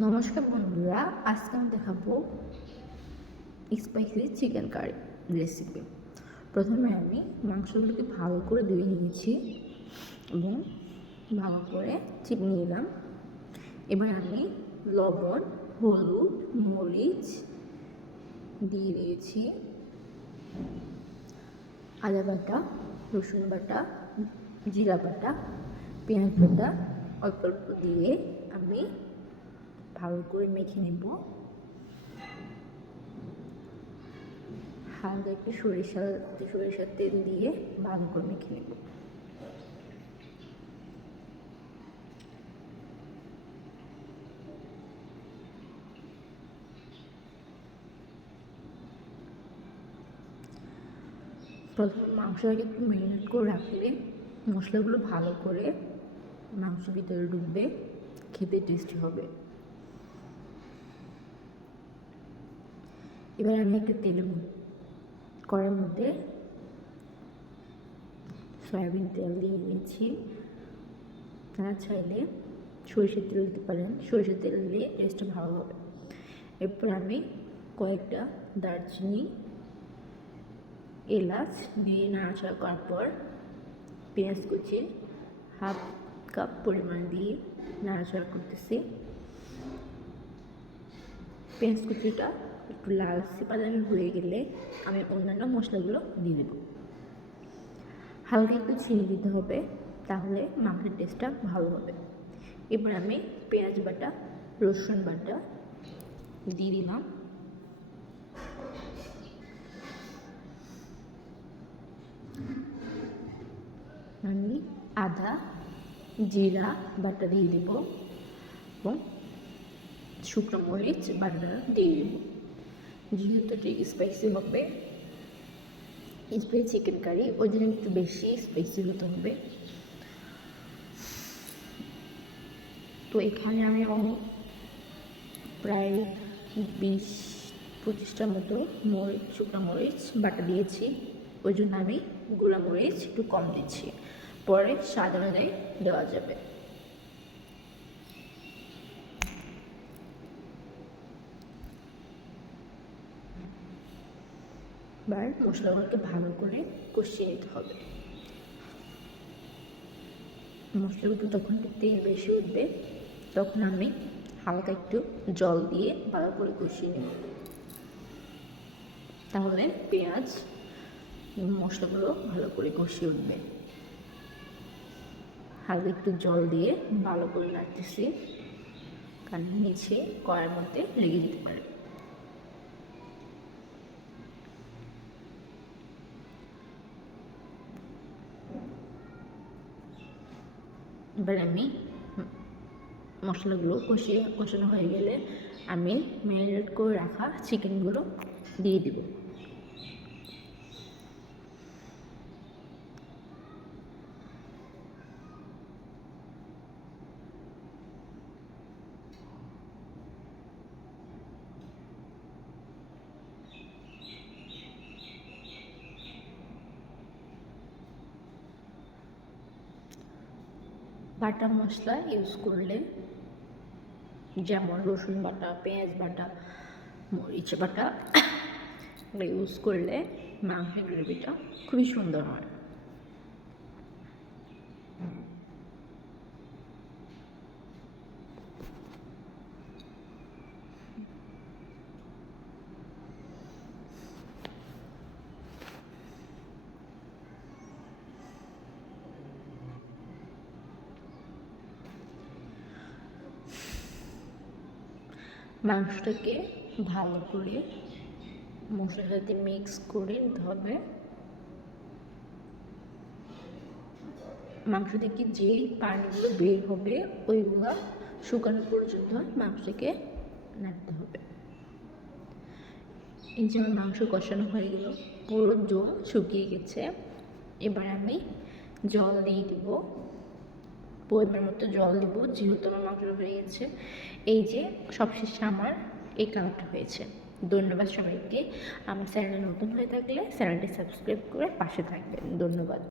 নমস্কার বন্ধুরা, আজকে আমি দেখাবো স্পাইসি চিকেন কারি রেসিপি। প্রথমে আমি মাংসগুলোকে ভালো করে ধুয়ে নিয়েছি এবং ভালো করে চিপে নিলাম। এবার আমি লবণ, হলুদ, মরিচ দিয়ে দিয়েছি, আদা বাটা, রসুন বাটা, জিরা বাটা, পেঁয়াজ বাটা অল্প অল্প দিয়ে আমি ভালো করে মেখে নেব। হালকা একটু সরিষার তেল দিয়ে ভালো করে মেখে নেব। প্রথমে মাংসটাকে একটু ম্যারিনেট করে রাখলে মশলাগুলো ভালো করে মাংসের ভিতরে ঢুকবে, খেতে টেস্টি হবে। এবার আমি একটা কড়াইয়ের মধ্যে সয়াবিন তেল দিয়ে নিয়েছি। আপনারা চাইলে সরিষার তেল দিতে পারেন, সরিষার তেল দিলে টেস্টটা ভালো হবে। এরপর আমি কয়েকটা দারচিনি, এলাচ দিয়ে নাড়াচাড়া করার পর পেঁয়াজ কুচি হাফ কাপ পরিমাণ দিয়ে নাড়াচাড়া করতেছি। পেঁয়াজ কুচিটা একটু লালচে বাদামি হয়ে গেলে আমি অন্যান্য মশলাগুলো দিয়ে দেব। হালকা একটু চিনি দিতে হবে, তাহলে মাংসের টেস্টটা ভালো হবে। এবার আমি পেঁয়াজ বাটা, রসুন বাটা দিয়ে দিলাম। আমি আদা জিরা বাটা দিয়ে দেব এবং শুকনো মরিচ বাটা দিয়ে দেব। যেহেতু এটি স্পাইসি হবে, স্পাইসি চিকেন কারি, ওই জন্য একটু বেশি স্পাইসি হতে হবে। তো এখানে আমি প্রায় 20-25টার মতো শুকনো মরিচ বাটা দিয়েছি, ওই জন্য আমি গুঁড়া মরিচ একটু কম দিচ্ছি, পরে স্বাদ অনুযায়ী দেওয়া যাবে। এবার মশলাগুলোকে ভালো করে কষিয়ে নিতে হবে। মশলাগুলো যখন তেল বেশি উঠবে তখন আমি হালকা একটু জল দিয়ে ভালো করে কষিয়ে নেব, তাহলে পেঁয়াজ মশলাগুলো ভালো করে কষিয়ে উঠবে। হালকা একটু জল দিয়ে ভালো করে নাড়তেছি, কারণ নিচে কড়াইয়ের মধ্যে লেগে যেতে পারে। এবার আমি মশলাগুলো কষানো হয়ে গেলে আমি ম্যারিনেট করে রাখা চিকেনগুলো দিয়ে দিব। বাটা মশলা ইউজ করলে, যেমন রসুন বাটা, পেঁয়াজ বাটা, মরিচ বাটা ইউজ করলে মাংসের গ্রেভিটা খুবই সুন্দর হয়। মাংসটাকে ভালো করে মশলার সাথে মিক্স করে নিতে হবে। মাংস থেকে যেই পানিগুলো বের হবে ওইগুলো শুকানো পর্যন্ত মাংসকে নাড়তে হবে। এই যে আমার মাংস কষানো হয়ে গেল, পুরো জল শুকিয়ে গেছে। এবার আমি জল দিয়ে দিব, পরিমাণ মতো জল দেবো, যেহেতু আমার মাংস হয়ে গেছে। এই যে সবশেষে আমার এই কালারটা হয়েছে। ধন্যবাদ সবাইকে। আমার চ্যানেলে নতুন হয়ে থাকলে চ্যানেলটি সাবস্ক্রাইব করে পাশে থাকবেন। ধন্যবাদ।